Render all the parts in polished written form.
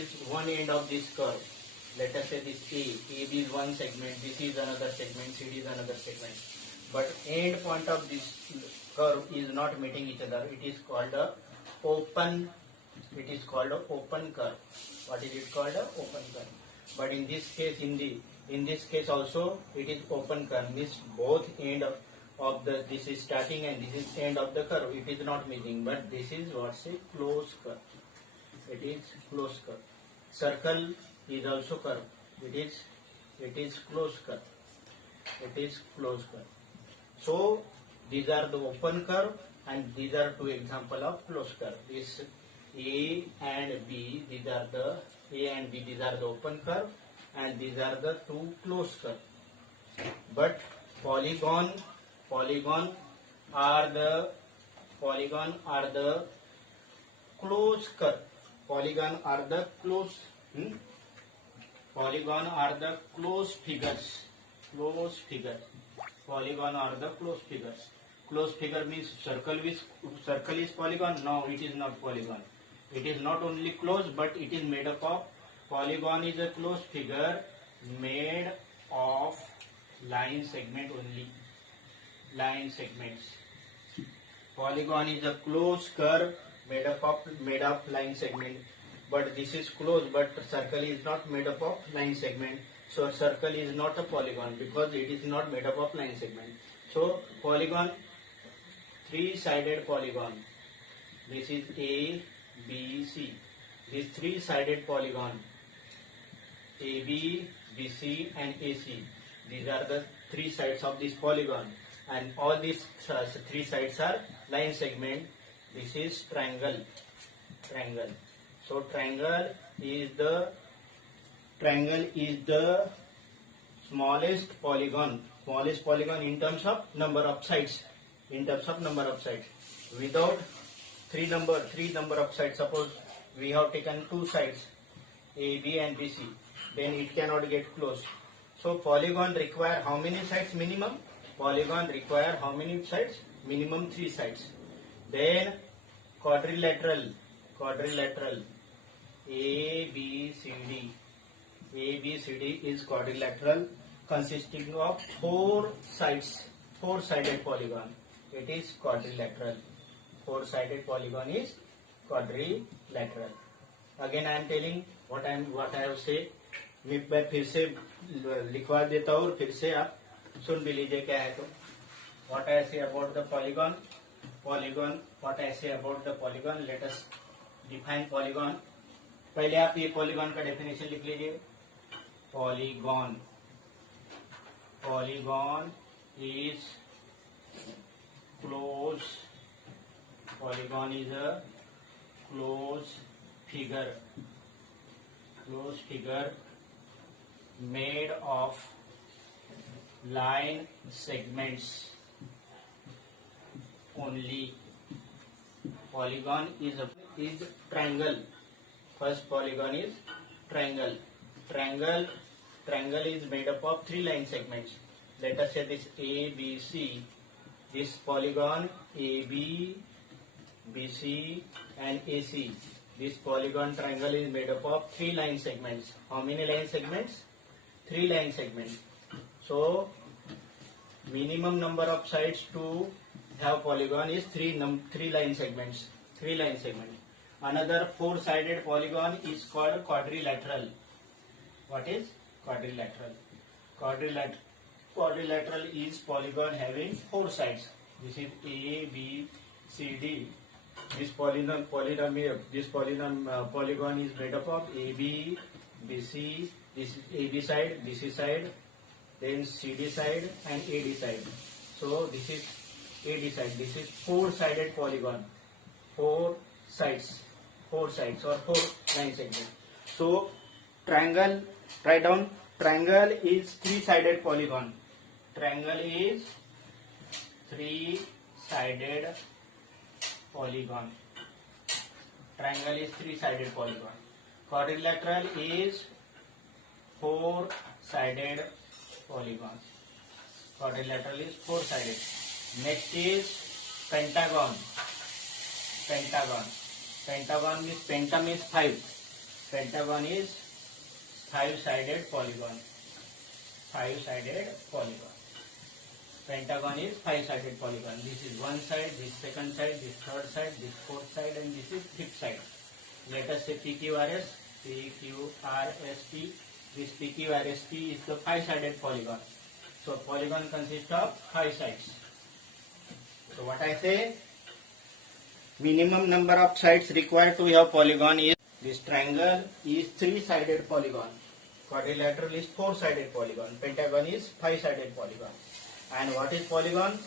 is one end of this curve. Let us say this AB is one segment, this is another segment, CD is another segment. But end point of this curve is not meeting each other. It is called a open. It is called a open curve. What is it called? A open curve. But in this case, in this case also it is open curve. Means both end of the, this is starting and this is end of the curve. It is not meeting. But this is what's a closed curve. It is closed curve. Circle is also curve. It is closed curve. It is closed curve. So these are the open curve and these are two example of closed curve. This A and B, these are the A and B, these are the open curve and these are the two closed curve. But polygon are the closed curve. Polygon are the closed figures. Polygon are the closed figures. Closed figure means circle is polygon. No, it is not polygon. It is not only closed, but it is made up of, polygon is a closed figure made of line segment only. Line segments. Polygon is a closed curve made of line segment. But this is closed, but circle is not made up of line segment. So circle is not a polygon because it is not made up of line segment. So polygon, three-sided polygon. This is A, B, C. This three-sided polygon, AB, BC and AC. These are the three sides of this polygon. And all these three sides are line segment. This is triangle. So triangle is the smallest polygon in terms of number of sides. Without three number of sides, suppose we have taken two sides A, B and BC, then it cannot get closed. So polygon require how many sides minimum? Polygon require how many sides? Minimum three sides. Then quadrilateral A, B, C, D. A, B, C, D is quadrilateral consisting of four-sided polygon. It is quadrilateral. Four-sided polygon is quadrilateral. Again I am telling what I have said. मैं फिर से लिखवा देता हूँ और फिर से आप सुन भी लीजिए क्या है तो. What I say about the polygon. What I say about the polygon. Let us define polygon. पहले आप ये polygon का definition लिख लीजिए. Polygon is closed. Polygon is a closed figure made of line segments only. Polygon is triangle. First polygon is triangle. Triangle is made up of three line segments. Let us say this A, B, C. This polygon AB, BC and AC. This polygon triangle is made up of three line segments. How many line segments? Three line segments. So minimum number of sides to have polygon is three line segments. Another four-sided polygon is called quadrilateral. What is quadrilateral? Quadrilateral is polygon having four sides. This is A, B, C, D. This polygon is made up of AB, BC. This is AB side, BC side, then CD side and AD side. So this is AD side. This is four-sided polygon. Four sides or four line segments. So triangle, write down. Triangle is three-sided polygon. Triangle is three-sided polygon. Quadrilateral is four-sided polygon. Next is pentagon. Pentagon means penta means five. Pentagon is five-sided polygon. Five-sided polygon. Pentagon is five-sided polygon. This is one side, this second side, this third side, this fourth side, and this is fifth side. Let us say PQRS. PQRST. This PQRST is the five-sided polygon. So polygon consists of five sides. So what I say, minimum number of sides required to have polygon is, this triangle is three-sided polygon. Quadrilateral is four-sided polygon. Pentagon is five-sided polygon. And what is polygon?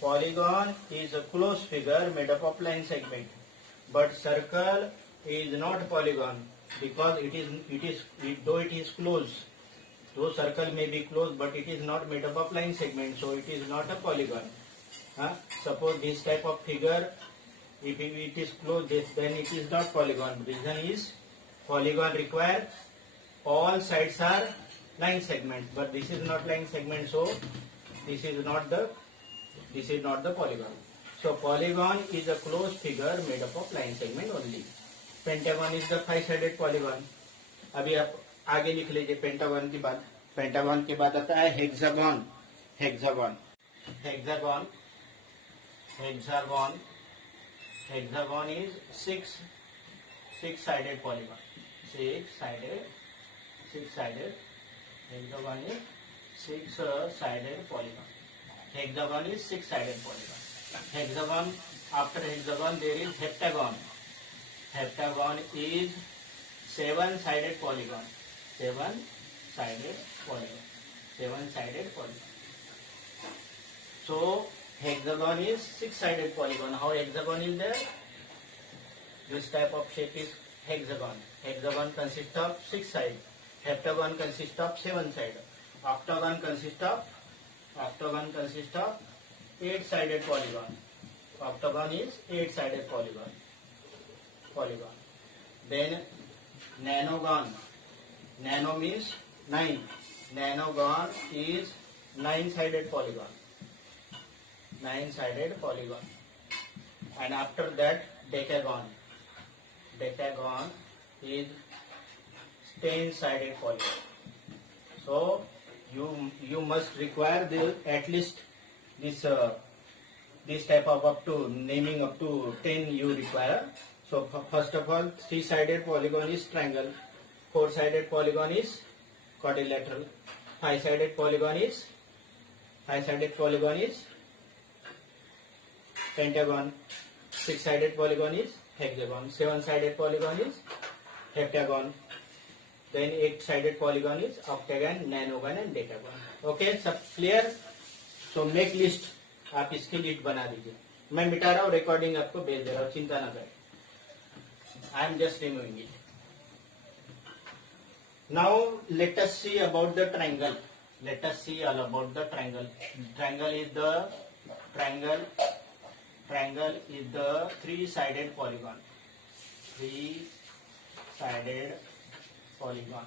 Polygon is a closed figure made up of line segment. But circle is not polygon because though it is closed. Though circle may be closed, but it is not made up of line segment, so it is not a polygon. Suppose this type of figure, if it is closed, then it is not polygon. Reason is polygon require all sides are line segment, but this is not line segment, so this is not the polygon. So polygon is a closed figure made up of line segment only. Pentagon is the five-sided polygon. अभी आप आगे लिख लीजिए pentagon के बाद. Pentagon के बाद आता है hexagon. Hexagon hexagon hexagon hexagon is six-sided polygon. Six-sided hexagon is six-sided polygon. Hexagon is six-sided polygon. Hexagon, after hexagon there is heptagon. Heptagon is seven-sided polygon. Seven-sided polygon. So hexagon is six-sided polygon. How hexagon is there? This type of shape is hexagon. Hexagon consists of six sides. Heptagon consists of seven sides. Octagon consists of eight-sided polygon. Octagon is eight-sided polygon. Then nanogon. Nano means nine. Nanogon is nine-sided polygon. Nine-sided polygon. And after that decagon. Decagon is 10-sided polygon. So you must require at least this type of up to 10 you require. So first of all, three-sided polygon is triangle, four-sided polygon is quadrilateral, five-sided polygon is pentagon, six-sided polygon is hexagon, seven-sided polygon is heptagon, then eight-sided polygon is octagon, nanogon and decagon. Okay, सब clear? So make list. आप इसकी list बना दीजिए. मैं मिटा रहा हूँ, recording आपको भेज दे रहा हूँ, चिंता ना करें. I am just removing it. Now let us see about the triangle. Let us see all about the triangle. Triangle is the three-sided polygon. Three-sided polygon.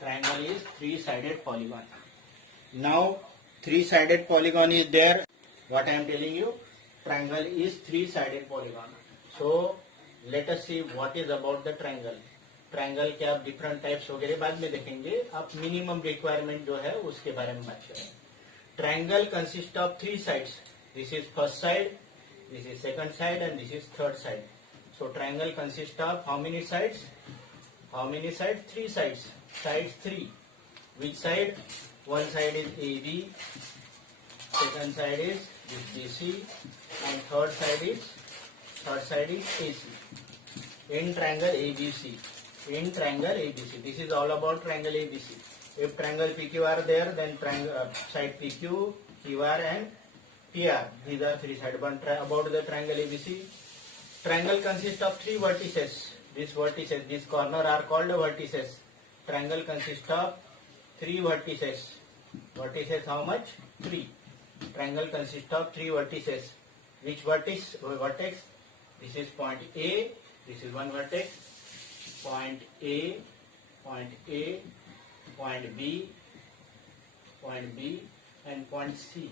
Triangle is three-sided polygon. Now three-sided polygon is there. What I am telling you, triangle is three-sided polygon. So let us see what is about the triangle. Triangle के आप different types वगैरह बाद में देखेंगे. आप minimum requirement जो है उसके बारे में बात करें. Triangle consist of three sides. This is first side, this is second side and this is third side. So triangle consist of how many sides? Three sides. Sides three. Which side? One side is AB, second side is this BC, and third side is AC. In triangle ABC. This is all about triangle ABC. If triangle PQR there, then triangle side PQ, QR and PR. These are three sides. But about the triangle ABC, triangle consists of three vertices. These corner are called vertices. Triangle consists of three vertices. Vertices how much? Three. Triangle consists of three vertices. Which vertex? This is point A. This is one vertex. Point A, point B, and point C.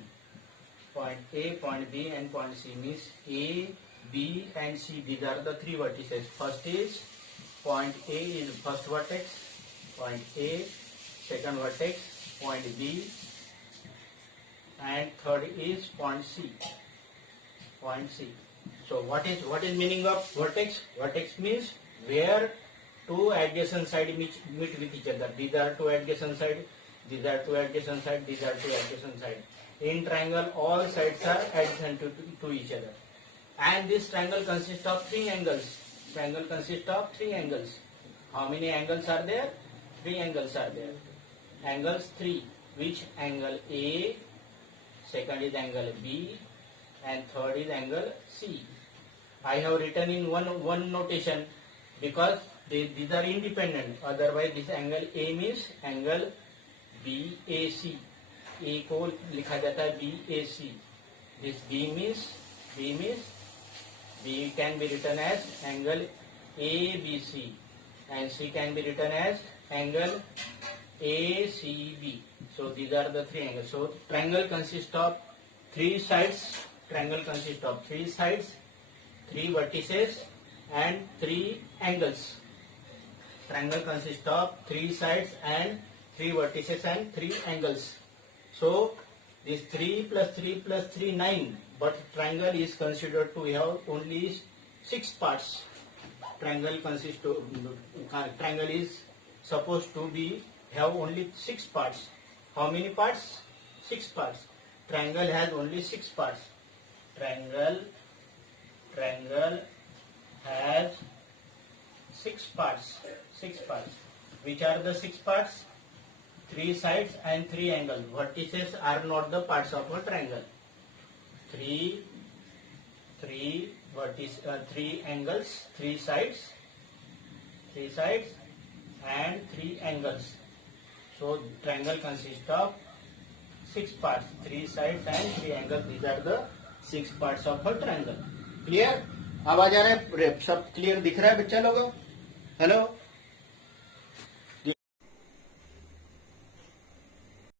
Point A, point B, and point C means A, B and C. These are the three vertices. First is point A is first vertex, point A. Second vertex, point B, and third is point C. Point C. So what is meaning of vertex? Vertex means where two adjacent sides meet with each other. These are two adjacent sides. These are two adjacent sides. These are two adjacent sides. In triangle, all sides are adjacent to each other. And this triangle consists of three angles. Triangle consists of three angles. How many angles are there? Three angles are there. Angles three. Which angle? A, second is angle B, and third is angle C. I have written in one notation because these are independent. Otherwise, this angle A means angle BAC. A को लिखा जाता है BAC. This B can be written as angle ABC, and C can be written as angle ACB. So these are the three angles. So triangle consists of three sides. Triangle consists of three sides, three vertices, and three angles. Triangle consists of three sides and three vertices and three angles. So this 3 plus 3 plus 3 9. But triangle is considered to have only 6 parts. Triangle is supposed to have only 6 parts. How many parts? 6 parts. Triangle has only 6 parts. Triangle has 6 parts. 6 parts. Which are the 6 parts? 3 sides and 3 angles. Vertices are not the parts of a triangle. 3 angles, 3 sides, and 3 angles. So triangle consists of 6 parts, 3 sides and 3 angles. These are the 6 parts of a triangle. Clear? आवाज आ रहा है? सब clear दिख रहा है बच्चा लोगों? Hello?